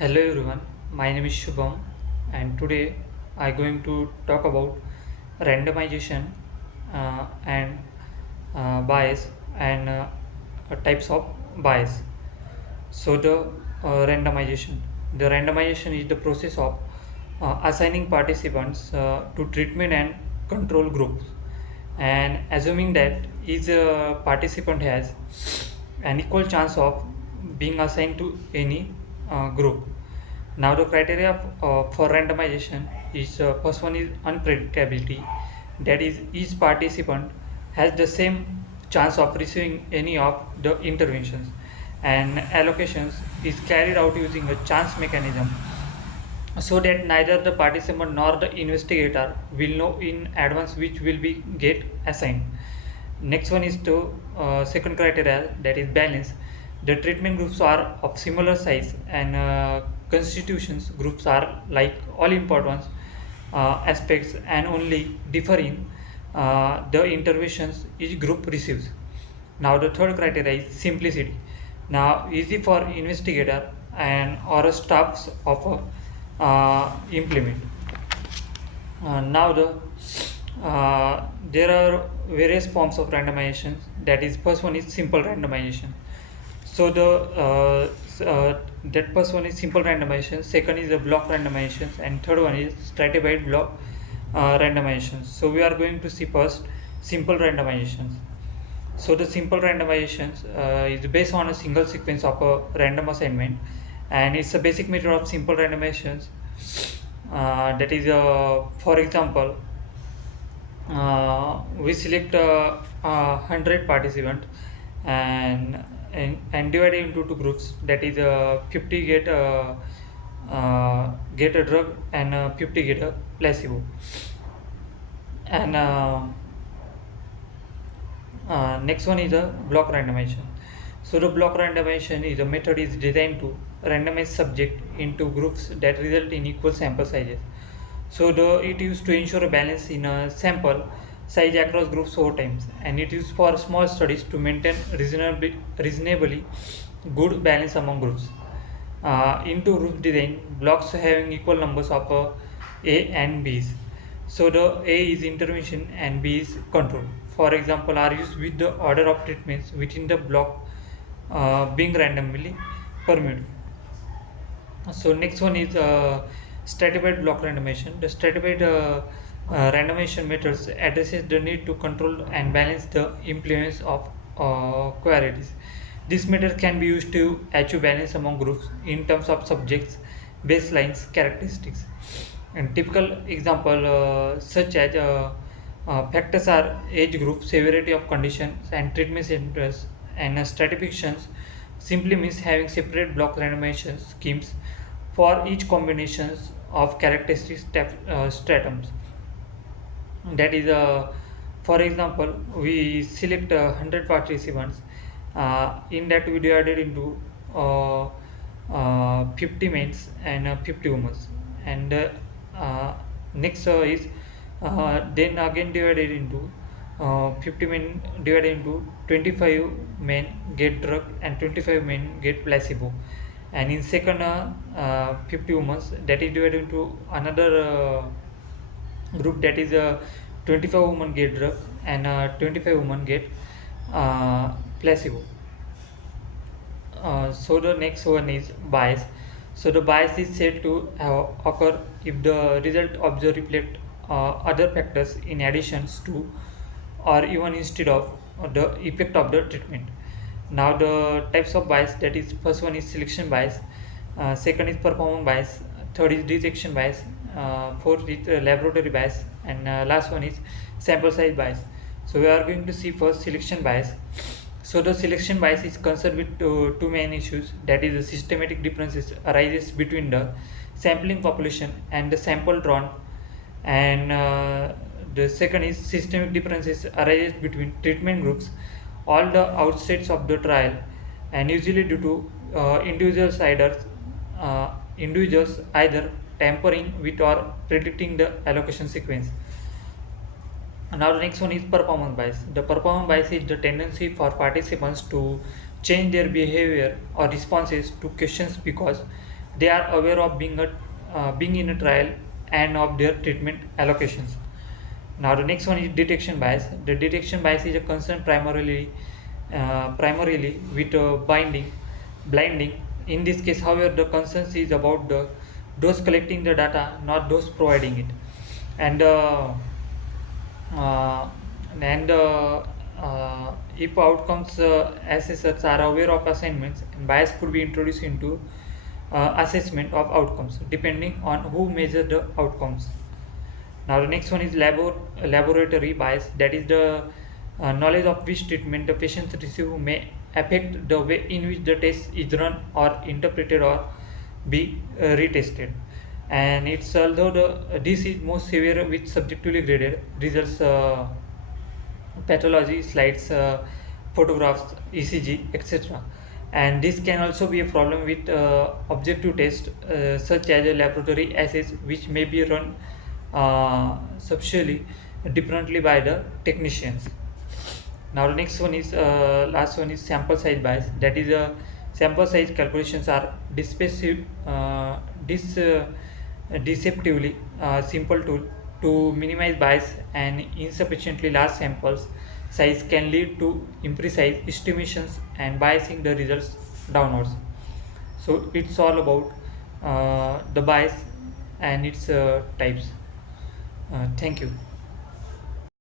Hello everyone, my name is Shubham and today I'm going to talk about randomization and bias and types of bias. So the randomization is the process of assigning participants to treatment and control groups and assuming that each participant has an equal chance of being assigned to any group. Now the criteria for randomization is first one is unpredictability. That is, each participant has the same chance of receiving any of the interventions, and allocations is carried out using a chance mechanism so that neither the participant nor the investigator will know in advance which will be get assigned. Next one is to second criteria, that is balance. The treatment groups are of similar size and constitutions groups are like all important aspects and only differ in the interventions each group receives. Now the third criteria is simplicity. Now easy for investigator and or a staffs of implement. Now there are various forms of randomization. That is, first one is simple randomization. So that first one is simple randomization. Second is the block randomization, and third one is stratified block randomization. So we are going to see first simple randomizations. So the simple randomizations is based on a single sequence of a random assignment, and it's a basic method of simple randomizations. That is, for example, we select 100 participants and divide it into two groups. That is, 50 get a drug and 50 get a placebo. And next one is a block randomization. So the block randomization is a method is designed to randomize subject into groups that result in equal sample sizes. So it used to ensure a balance in a sample size across groups over time, and it is for small studies to maintain reasonably good balance among groups. Into group design, blocks having equal numbers of A and B's. So the A is intervention and B is control. For example, are used with the order of treatments within the block being randomly permitted. So next one is stratified block randomization. The stratified randomization methods addresses the need to control and balance the influence of queries. This method can be used to achieve balance among groups in terms of subjects, baselines, characteristics. And typical example such as factors are age group, severity of conditions, and treatment centers. And stratifications simply means having separate block randomization schemes for each combinations of characteristic stratums. That is, for example, we select 100 participants. In that, we divided into 50 males and 50 women. And next is then again divided into 50 men divided into 25 men get drug and 25 men get placebo. And in second 50 women, that is divided into another group, that is 25 women get drug and 25 women get placebo. So the next one is bias. So the bias is said to occur if the result observed reflect other factors in addition to or even instead of the effect of the treatment. Now the types of bias, that is, first one is selection bias, second is performance bias, third is detection bias, fourth is laboratory bias, and last one is sample size bias. So we are going to see first selection bias. So the selection bias is concerned with two main issues, that is the systematic differences arises between the sampling population and the sample drawn, and the second is systemic differences arises between treatment groups all the outstates of the trial, and usually due to individuals either tampering with or predicting the allocation sequence. Now the next one is performance bias. The performance bias is the tendency for participants to change their behavior or responses to questions because they are aware of being in a trial and of their treatment allocations. Now the next one is detection bias. The detection bias is a concern primarily with blinding. In this case, however, the concern is about the those collecting the data, not those providing it. And uh, and if outcomes assessors are aware of assignments, and bias could be introduced into assessment of outcomes depending on who measures the outcomes. Now the next one is laboratory bias. That is the knowledge of which treatment the patients receive may affect the way in which the test is run or interpreted or be retested. And it's although this is most severe with subjectively graded results, pathology slides, photographs, ECG, etc. And this can also be a problem with objective tests such as a laboratory assays, which may be run substantially differently by the technicians. Now the next one is last one is sample size bias. That is sample size calculations are deceptively simple tool to minimize bias, and insufficiently large samples size can lead to imprecise estimations and biasing the results downwards. So it's all about the bias and its types. Thank you.